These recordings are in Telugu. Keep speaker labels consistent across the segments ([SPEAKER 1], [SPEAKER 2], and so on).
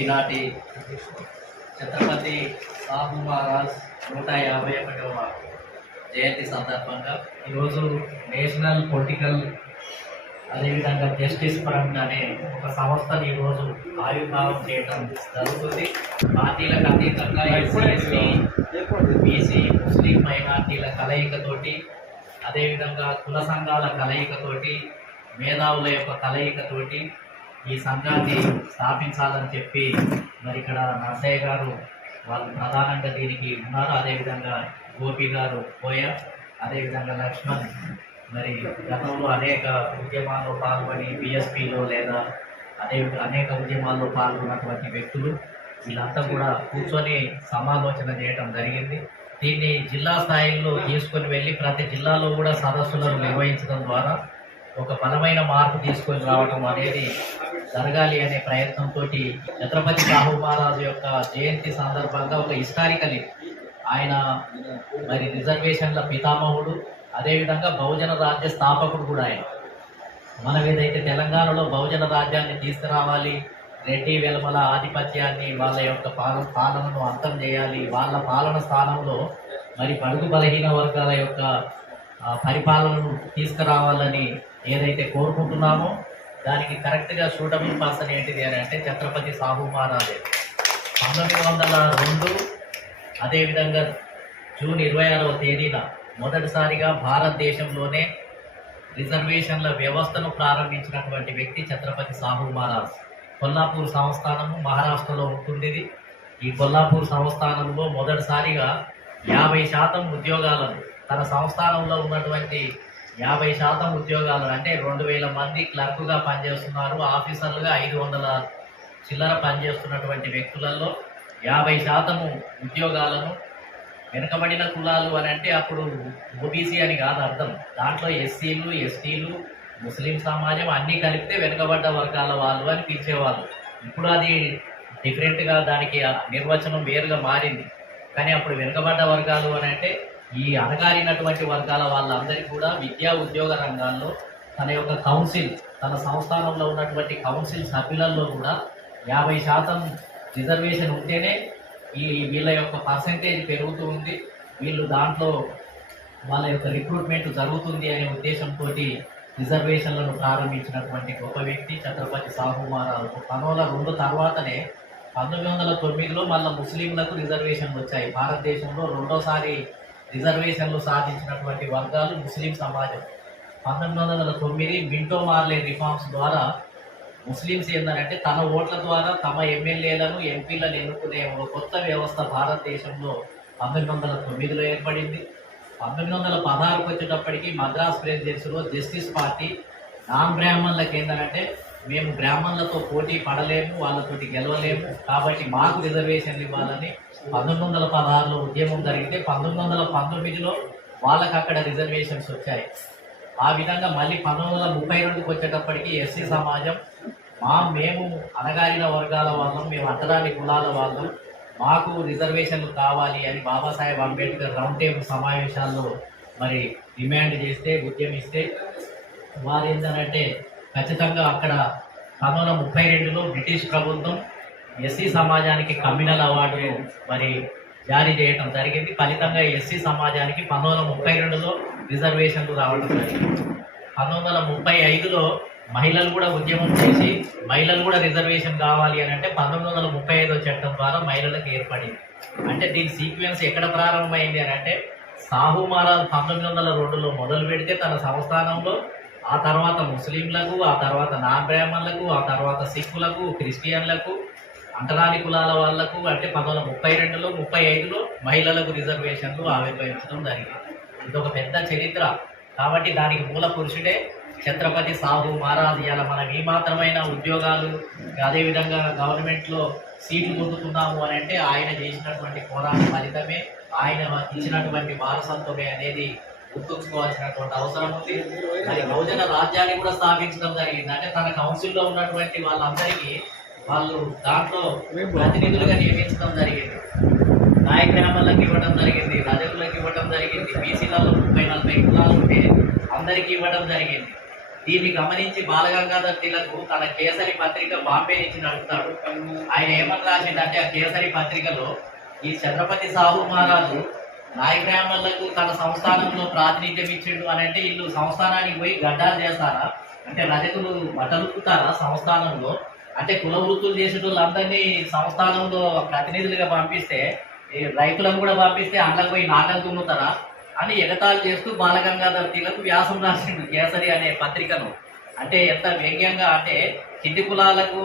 [SPEAKER 1] ఈనాటి ఛత్రపతి సాహు మహారాజ్ నూట యాభై ఒకటవ జయంతి సందర్భంగా ఈరోజు నేషనల్ పొలిటికల్ అదేవిధంగా జస్టిస్ పరంగానే ఒక సంస్థని ఈరోజు ఆవిర్భావం చేయడం జరుగుతుంది. పార్టీలకు అతీతంగా ఎస్సీ బీసీ ముస్లిం మైనార్టీల కలయికతోటి అదేవిధంగా కుల సంఘాల కలయికతోటి మేధావుల యొక్క కలయికతోటి ఈ సంఘాన్ని స్థాపించాలని చెప్పి మరి ఇక్కడ నర్సయ్య గారు వాళ్ళు ప్రధానంగా దీనికి ఉన్నారు. అదేవిధంగా గోపి గారు పోయ అదేవిధంగా లక్ష్మణ్ మరి గతంలో అనేక ఉద్యమాల్లో పాల్గొని బిఎస్పిలో లేదా అదే అనేక ఉద్యమాల్లో పాల్గొన్నటువంటి వ్యక్తులు. వీళ్ళంతా కూడా కూర్చొని సమాలోచన చేయడం జరిగింది. దీన్ని జిల్లా స్థాయిలో తీసుకొని వెళ్ళి ప్రతి జిల్లాలో కూడా సదస్సులను నిర్వహించడం ద్వారా ఒక బలమైన మార్పు తీసుకొని రావడం అనేది జరగాలి అనే ప్రయత్నంతో ఛత్రపతి సాహు మహారాజు యొక్క జయంతి సందర్భంగా ఒక హిస్టారికల్ ఆయన మరి రిజర్వేషన్ల పితామహుడు అదేవిధంగా బహుజన రాజ్య స్థాపకుడు కూడా ఆయన. మనం ఏదైతే తెలంగాణలో బహుజన రాజ్యాన్ని తీసుకురావాలి రెడ్డి వెలమల ఆధిపత్యాన్ని వాళ్ళ యొక్క పాలన పాలనను అంతం చేయాలి వాళ్ళ పాలన స్థానంలో మరి పడుగు బలహీన వర్గాల యొక్క పరిపాలనను తీసుకురావాలని ఏదైతే కోరుకుంటున్నామో దానికి కరెక్ట్గా సూటబుల్ పర్సన్ ఏంటిది అని అంటే ఛత్రపతి సాహు మహారాజే. పంతొమ్మిది వందల రెండు అదేవిధంగా జూన్ ఇరవై ఆరవ తేదీన మొదటిసారిగా భారతదేశంలోనే రిజర్వేషన్ల వ్యవస్థను ప్రారంభించినటువంటి వ్యక్తి ఛత్రపతి సాహు మహారాజ్. కొల్లాపూర్ సంస్థానము మహారాష్ట్రలో ఉంటుంది ఈ కొల్లాపూర్ సంస్థానంలో మొదటిసారిగా యాభై శాతం ఉద్యోగాలను తన సంస్థానంలో ఉన్నటువంటి యాభై శాతం ఉద్యోగాలు అంటే రెండు వేల మంది క్లర్క్గా పనిచేస్తున్నారు. ఆఫీసర్లుగా ఐదు వందల చిల్లర పనిచేస్తున్నటువంటి వ్యక్తులలో యాభై శాతము ఉద్యోగాలను వెనుకబడిన కులాలు అని అంటే అప్పుడు ఓబీసీ అని కాదు అర్థం. దాంట్లో ఎస్సీలు ఎస్టీలు ముస్లిం సమాజం అన్నీ కలిపితే వెనుకబడ్డ వర్గాల వాళ్ళు అని పిలిచేవాళ్ళు. ఇప్పుడు అది డిఫరెంట్గా దానికి నిర్వచనం వేరుగా మారింది. కానీ అప్పుడు వెనుకబడ్డ వర్గాలు అని అంటే ఈ అణగారినటువంటి వర్గాల వాళ్ళందరికీ కూడా విద్యా ఉద్యోగ రంగాల్లో తన యొక్క కౌన్సిల్ తన సంస్థానంలో ఉన్నటువంటి కౌన్సిల్ సభ్యులలో కూడా యాభై శాతం రిజర్వేషన్ ఉంటేనే ఈ వీళ్ళ యొక్క పర్సంటేజ్ పెరుగుతూ ఉంది. వీళ్ళు దాంట్లో వాళ్ళ యొక్క రిక్రూట్మెంట్ జరుగుతుంది అనే ఉద్దేశంతో రిజర్వేషన్లను ప్రారంభించినటువంటి గొప్ప వ్యక్తి ఛత్రపతి సాహు మహారాజు రెండు తర్వాతనే పంతొమ్మిది వందల తొమ్మిదిలో మళ్ళీ ముస్లింలకు రిజర్వేషన్లు వచ్చాయి. భారతదేశంలో రెండోసారి రిజర్వేషన్లు సాధించినటువంటి వర్గాలు ముస్లిం సమాజం. పంతొమ్మిది వందల తొమ్మిది మింటో మార్లే రిఫార్మ్స్ ద్వారా ముస్లిమ్స్ ఏంటంటే తన ఓట్ల ద్వారా తమ ఎమ్మెల్యేలను ఎంపీలను ఎన్నుకునే ఒక కొత్త వ్యవస్థ భారతదేశంలో పంతొమ్మిది వందల తొమ్మిదిలో ఏర్పడింది. పంతొమ్మిది వందల పదహారుకు వచ్చేటప్పటికి మద్రాస్ ప్రెసిడెన్సీలో జస్టిస్ పార్టీ నాన్ బ్రాహ్మణులకు ఏంటంటే మేము బ్రాహ్మణులతో పోటీ పడలేము వాళ్ళతోటి గెలవలేము. కాబట్టి మాకు రిజర్వేషన్లు ఇవ్వాలని పంతొమ్మిది వందల పదహారులో ఉద్యమం జరిగితే పంతొమ్మిది వందల పంతొమ్మిదిలో వాళ్ళకి అక్కడ రిజర్వేషన్స్ వచ్చాయి. ఆ విధంగా మళ్ళీ పంతొమ్మిది వందల ముప్పై రెండుకి వచ్చేటప్పటికి ఎస్సీ సమాజం మా మేము అనగారిన వర్గాల వాళ్ళం మేము అట్టరాని కులాల వాళ్ళం మాకు రిజర్వేషన్లు కావాలి అని బాబాసాహెబ్ అంబేద్కర్ రౌండ్ టేబుల్ సమావేశాల్లో మరి డిమాండ్ చేస్తే ఉద్యమిస్తే వారు ఏంటంటే ఖచ్చితంగా అక్కడ పంతొమ్మిది వందల ముప్పై రెండులో బ్రిటిష్ ప్రభుత్వం ఎస్సీ సమాజానికి కమ్యూనల్ అవార్డును మరి జారీ చేయడం జరిగింది. ఫలితంగా ఎస్సీ సమాజానికి పంతొమ్మిది వందల ముప్పై రెండులో రిజర్వేషన్లు రావడం జరిగింది. పంతొమ్మిది వందల ముప్పై ఐదులో మహిళలు కూడా ఉద్యమం చేసి మహిళలు కూడా రిజర్వేషన్ కావాలి అని అంటే పంతొమ్మిది వందల ముప్పై ఐదో చట్టం ద్వారా మహిళలకు ఏర్పడింది. అంటే దీని సీక్వెన్స్ ఎక్కడ ప్రారంభమైంది అని అంటే సాహు మహారాజ్ పంతొమ్మిది వందల రెండులో మొదలు పెడితే తన సంస్థానంలో ఆ తర్వాత ముస్లింలకు ఆ తర్వాత నాన్ బ్రాహ్మణులకు ఆ తర్వాత సిక్కులకు క్రిస్టియన్లకు అంటరాని కులాల వాళ్ళకు అంటే పంతొమ్మిది వందల ముప్పై రెండులో ముప్పై ఐదులో మహిళలకు రిజర్వేషన్లు ఆవిర్భవించడం జరిగింది. ఇది ఒక పెద్ద చరిత్ర. కాబట్టి దానికి మూల పురుషుడే ఛత్రపతి సాహు మహారాజ్. ఇలా మనం ఏమాత్రమైన ఉద్యోగాలు అదేవిధంగా గవర్నమెంట్లో సీట్లు పొందుతున్నాము అని అంటే ఆయన చేసినటువంటి పోరాట ఫలితమే ఆయన ఇచ్చినటువంటి వారసత్వమే అనేది గుర్తుంచుకోవాల్సినటువంటి అవసరం ఉంది. మరి బహుజన రాజ్యాన్ని కూడా స్థాపించడం జరిగింది. అంటే తన కౌన్సిల్లో ఉన్నటువంటి వాళ్ళందరికీ వాళ్ళు దాంట్లో ప్రతినిధులుగా నియమించడం జరిగింది. నాయ గ్రామాలకు ఇవ్వడం జరిగింది రజకులకు ఇవ్వడం జరిగింది బీసీలలో ముప్పై నలభై కులాలు ఉంటే అందరికీ ఇవ్వడం జరిగింది. దీన్ని గమనించి బాలగంగాధర్ తిలక్ తన కేసరి పత్రిక బాంబే నుంచి నడుపుతాడు. ఆయన ఏమని రాసిందంటే ఆ కేసరి పత్రికలో ఈ ఛత్రపతి సాహు మహారాజు నాయ బ్రాహ్మణులకు తన సంస్థానంలో ప్రాతినిధ్యం ఇచ్చిండు అని అంటే వీళ్ళు సంస్థానానికి పోయి గడ్డాలు చేస్తారా? అంటే రజకులు బట్టలుక్కుతారా సంస్థానంలో? అంటే కుల వృత్తులు చేసే వాళ్ళందరినీ సంస్థానంలో ప్రతినిధులుగా పంపిస్తే రైతులను కూడా పంపిస్తే అండ్లకు పోయి నాగలు దున్నుతారా? అని ఎగతాళి చేస్తూ బాలగంగాధర్ తిలక్ వ్యాసం రాసిండు కేసరి అనే పత్రికను. అంటే ఎంత వ్యంగ్యంగా అంటే కింది కులాలకు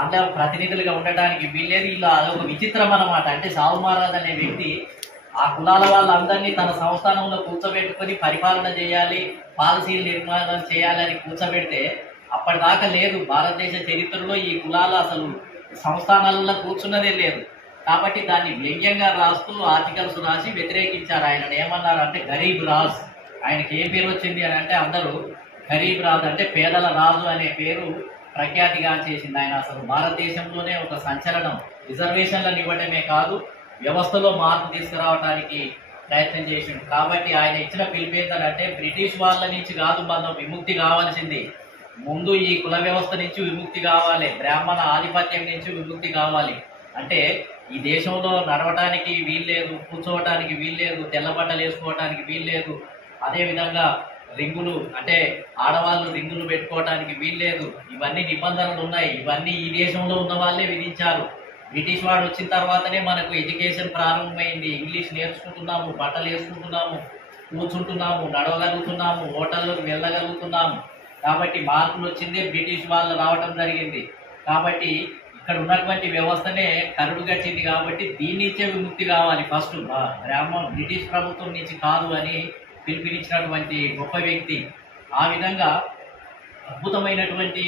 [SPEAKER 1] అండ ప్రతినిధులుగా ఉండడానికి వీళ్ళేది ఇలా అదొక విచిత్రం అన్నమాట. అంటే సావు మహారాజ్ అనే వ్యక్తి ఆ కులాల వాళ్ళందరినీ తన సంస్థానంలో కూర్చోబెట్టుకొని పరిపాలన చేయాలి పాలసీలు నిర్మాణం చేయాలని కూర్చోబెడితే అప్పటిదాకా లేదు భారతదేశ చరిత్రలో ఈ కులాలు అసలు సంస్థానాలలో కూర్చున్నదే లేదు కాబట్టి దాన్ని వ్యంగ్యంగా రాస్తూ ఆర్టికల్స్ రాసి వ్యతిరేకించారు ఆయన. ఏమన్నారు అంటే గరీబ్ రాజ్. ఆయనకి ఏ పేరు వచ్చింది అని అంటే అందరూ గరీబ్ రాజ్ అంటే పేదల రాజు అనే పేరు ప్రఖ్యాతిగా చేసింది ఆయన. అసలు భారతదేశంలోనే ఒక సంచలనం. రిజర్వేషన్లను ఇవ్వడమే కాదు వ్యవస్థలో మార్పు తీసుకురావడానికి ప్రయత్నం చేసిండు. కాబట్టి ఆయన ఇచ్చిన పిలుపు ఏంటంటే బ్రిటిష్ వాళ్ళ నుంచి కాదు మనం విముక్తి కావాల్సింది ముందు ఈ కుల వ్యవస్థ నుంచి విముక్తి కావాలి బ్రాహ్మణ ఆధిపత్యం నుంచి విముక్తి కావాలి. అంటే ఈ దేశంలో నడవటానికి వీల్లేదు కూర్చోవటానికి వీల్లేదు తెల్లబట్టలు వేసుకోవటానికి వీల్లేదు. అదేవిధంగా రింగులు అంటే ఆడవాళ్ళు రింగులు పెట్టుకోవటానికి వీల్లేదు. ఇవన్నీ నిబంధనలు ఉన్నాయి. ఇవన్నీ ఈ దేశంలో ఉన్న వాళ్ళే విధించారు. బ్రిటిష్ వాడు వచ్చిన తర్వాతనే మనకు ఎడ్యుకేషన్ ప్రారంభమైంది. ఇంగ్లీష్ నేర్చుకుంటున్నాము బట్టలు వేసుకుంటున్నాము కూర్చుంటున్నాము నడవగలుగుతున్నాము హోటల్లోకి వెళ్ళగలుగుతున్నాము. కాబట్టి మార్పులు వచ్చిందే బ్రిటిష్ వాళ్ళు రావటం జరిగింది. కాబట్టి ఇక్కడ ఉన్నటువంటి వ్యవస్థనే కరుడు గట్టింది కాబట్టి దీని నుంచే విముక్తి కావాలి ఫస్ట్. గ్రామం బ్రిటిష్ ప్రభుత్వం నుంచి కాదు అని పిలుపునిచ్చినటువంటి గొప్ప వ్యక్తి. ఆ విధంగా అద్భుతమైనటువంటి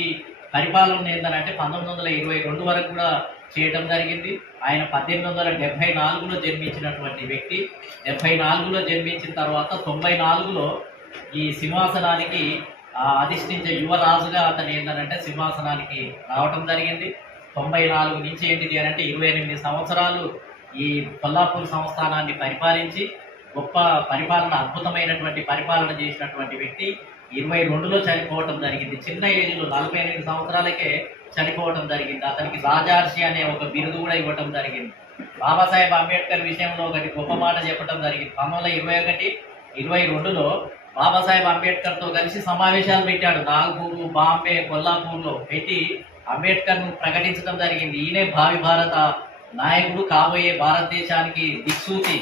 [SPEAKER 1] పరిపాలన ఏంటంటే పంతొమ్మిది వందల ఇరవై రెండు వరకు కూడా చేయడం జరిగింది. ఆయన పద్దెనిమిది వందల డెబ్బై నాలుగులో జన్మించినటువంటి వ్యక్తి. డెబ్బై నాలుగులో జన్మించిన తర్వాత తొంభై నాలుగులో ఈ సింహాసనానికి అధిష్ఠించే యువరాజుగా అతను ఏంటంటే సింహాసనానికి రావటం జరిగింది. తొంభై నాలుగు నుంచి ఏంటిది అని అంటే ఇరవై ఎనిమిది సంవత్సరాలు ఈ కొల్లాపూర్ సంస్థానాన్ని పరిపాలించి గొప్ప పరిపాలన అద్భుతమైనటువంటి పరిపాలన చేసినటువంటి వ్యక్తి ఇరవై రెండులో చనిపోవటం జరిగింది. చిన్న ఏజ్లో నలభై ఎనిమిది సంవత్సరాలకే చనిపోవటం జరిగింది. అతనికి రాజార్షి అనే ఒక బిరుదు కూడా ఇవ్వటం జరిగింది. బాబాసాహెబ్ అంబేద్కర్ విషయంలో ఒకటి గొప్ప మాట చెప్పడం జరిగింది. పంతొమ్మిది వందల ఇరవై ఒకటి ఇరవై రెండులో బాబాసాహెబ్ అంబేద్కర్తో కలిసి సమావేశాలు పెట్టాడు. నాగపూర్ బాంబే కొల్లాపూర్లో పెట్టి అంబేద్కర్ను ప్రకటించడం జరిగింది. ఈయనే భావి భారత నాయకుడు కాబోయే భారతదేశానికి దిక్సూచి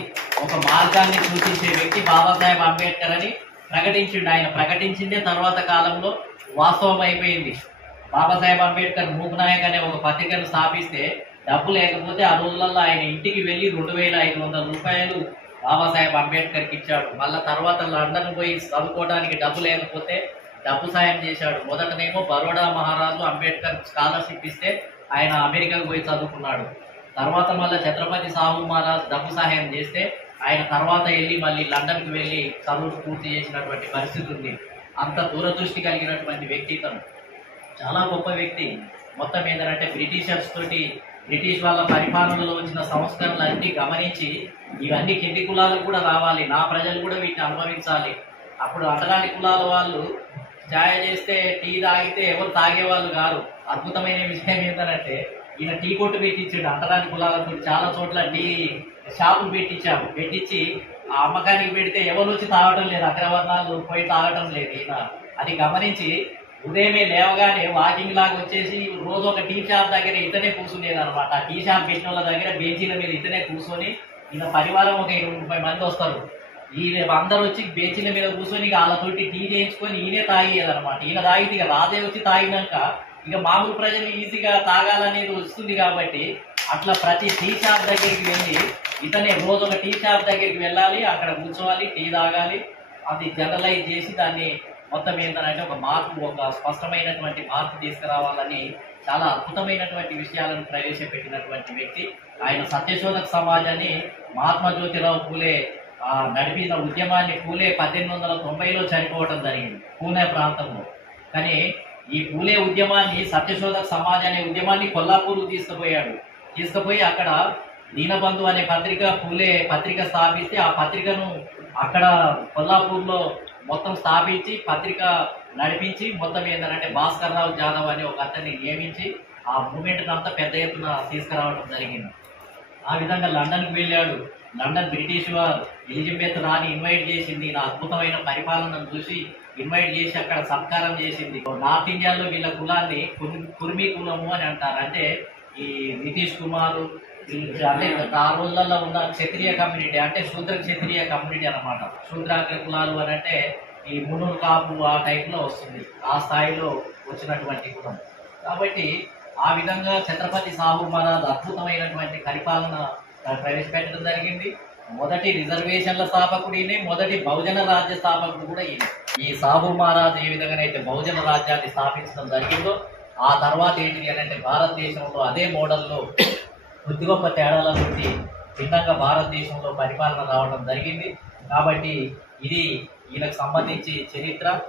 [SPEAKER 1] ఒక మార్గాన్ని సూచించే వ్యక్తి బాబాసాహెబ్ అంబేద్కర్ అని ప్రకటించిండు. ఆయన ప్రకటించిందే తర్వాత కాలంలో వాస్తవం అయిపోయింది. బాబాసాహెబ్ అంబేద్కర్ మూకనాయక్ అనే ఒక పత్రికను స్థాపిస్తే డబ్బు లేకపోతే ఆ రోజులలో ఆయన ఇంటికి వెళ్ళి రెండు వేల ఐదు వందల రూపాయలు బాబాసాహెబ్ అంబేద్కర్కి ఇచ్చాడు. మళ్ళా తర్వాత లండన్ పోయి చదువుకోవడానికి డబ్బు లేకపోతే డబ్బు సాయం చేశాడు. మొదటనేమో బరోడా మహారాజు అంబేద్కర్ స్కాలర్షిప్ ఇస్తే ఆయన అమెరికాకు పోయి చదువుకున్నాడు. తర్వాత మళ్ళీ ఛత్రపతి సాహు మహారాజ్ డబ్బు సహాయం చేస్తే ఆయన తర్వాత వెళ్ళి మళ్ళీ లండన్కి వెళ్ళి చదువు పూర్తి చేసినటువంటి పరిస్థితి ఉంది. అంత దూరదృష్టి కలిగినటువంటి వ్యక్తి తను చాలా గొప్ప వ్యక్తి. మొత్తం ఏంటంటే బ్రిటిషర్స్ తోటి బ్రిటిష్ వాళ్ళ పరిపాలనలో వచ్చిన సంస్కరణలన్నీ గమనించి ఇవన్నీ కింది కులాలకు కూడా రావాలి నా ప్రజలు కూడా వీటిని అనుభవించాలి. అప్పుడు అటలాంటి కులాల వాళ్ళు ఛాయ చేస్తే టీ తాగితే ఎవరు తాగేవాళ్ళు కాదు అద్భుతమైన విషయం ఏంటంటే ఈయన టీ కొట్టు పెట్టించాడు. అంటరాని కులాలకు చాలా చోట్ల టీ షాపులు పెట్టించాము. పెట్టించి ఆ అమ్మకానికి పెడితే ఎవరు వచ్చి తాగటం లేదు అగ్రవర్ణాలు పోయి తాగటం లేదు ఈయన. అది గమనించి ఉదయమే లేవగానే వాకింగ్ లాగా వచ్చేసి రోజు ఒక టీ షాప్ దగ్గర ఇతనే కూర్చునేది అనమాట టీ షాప్ పెట్టిన వాళ్ళ దగ్గర బెంచీల మీద ఇతనే కూర్చొని ఇలా పరివారం ఒక ఇరవై ముప్పై మంది వస్తారు. ఈ అందరు వచ్చి బెంచీల మీద కూర్చొని ఇక వాళ్ళతోటి టీ చేయించుకొని ఈయనే తాగేది అనమాట ఈయన తాగితే ఇక రాజే వచ్చి తాగినాక ఇక మామూలు ప్రజలు ఈజీగా తాగాలనేది వస్తుంది కాబట్టి అట్లా ప్రతి టీ షాప్ దగ్గరికి వెళ్ళి ఇతనే రోజు ఒక టీ షాప్ దగ్గరికి వెళ్ళాలి అక్కడ కూర్చోవాలి టీ తాగాలి. అది జనరలైజ్ చేసి దాన్ని మొత్తం ఏంటంటే ఒక మార్పు ఒక స్పష్టమైనటువంటి మార్పు తీసుకురావాలని చాలా అద్భుతమైనటువంటి విషయాలను ప్రవేశపెట్టినటువంటి వ్యక్తి. ఆయన సత్యశోధక సమాజాన్ని మహాత్మా జ్యోతిరావు పూలే నడిపిన ఉద్యమాన్ని పూలే పద్దెనిమిది వందల తొంభైలో చనిపోవడం జరిగింది పూణే ప్రాంతంలో. కానీ ఈ పూలే ఉద్యమాన్ని సత్యశోధక సమాజ్ అనే ఉద్యమాన్ని కొల్లాపూర్ తీసుకుపోయాడు. తీసుకుపోయి అక్కడ దీనబంధు అనే పత్రిక పూలే పత్రిక స్థాపిస్తే ఆ పత్రికను అక్కడ కొల్లాపూర్లో మొత్తం స్థాపించి పత్రిక నడిపించి మొత్తం ఏంటంటే భాస్కర్ రావు జాదవ్ అనే ఒక అతన్ని నియమించి ఆ మూమెంట్ అంతా పెద్ద ఎత్తున తీసుకురావడం జరిగింది. ఆ విధంగా లండన్కి వెళ్ళాడు. లండన్ బ్రిటిష్ వారు ఎలిజబెత్ రాని ఇన్వైట్ చేసింది. నా అద్భుతమైన పరిపాలనను చూసి ఇన్వైట్ చేసి అక్కడ సత్కారం చేసింది. నార్త్ ఇండియాలో వీళ్ళ కులాన్ని కుర్మి కులము అని అంటారు. అంటే ఈ నితీష్ కుమారు అంటే ఆ రోజులలో ఉన్న క్షత్రియ కమ్యూనిటీ అంటే శూద్ర క్షత్రియ కమ్యూనిటీ అన్నమాట. శూద్రాగ్ర కులాలు అని అంటే ఈ మునులు కాపు ఆ టైప్లో వస్తుంది. ఆ స్థాయిలో వచ్చినటువంటి కులం. కాబట్టి ఆ విధంగా ఛత్రపతి సాహు మహారాజ్ అద్భుతమైనటువంటి పరిపాలన ప్రవేశపెట్టడం జరిగింది. మొదటి రిజర్వేషన్ల స్థాపకుడినే మొదటి బహుజన రాజ్య స్థాపకుడు కూడా ఈయన. ఈ సాహు మహారాజ్ ఏ విధంగానైతే బహుజన రాజ్యాన్ని స్థాపించడం జరిగిందో ఆ తర్వాత ఏంటిది అని అంటే భారతదేశంలో అదే మోడల్లో కొద్ది గొప్ప తేడాల నుండి భిన్నంగా భారతదేశంలో పరిపాలన రావడం జరిగింది. కాబట్టి ఇది ఈయనకు సంబంధించి చరిత్ర.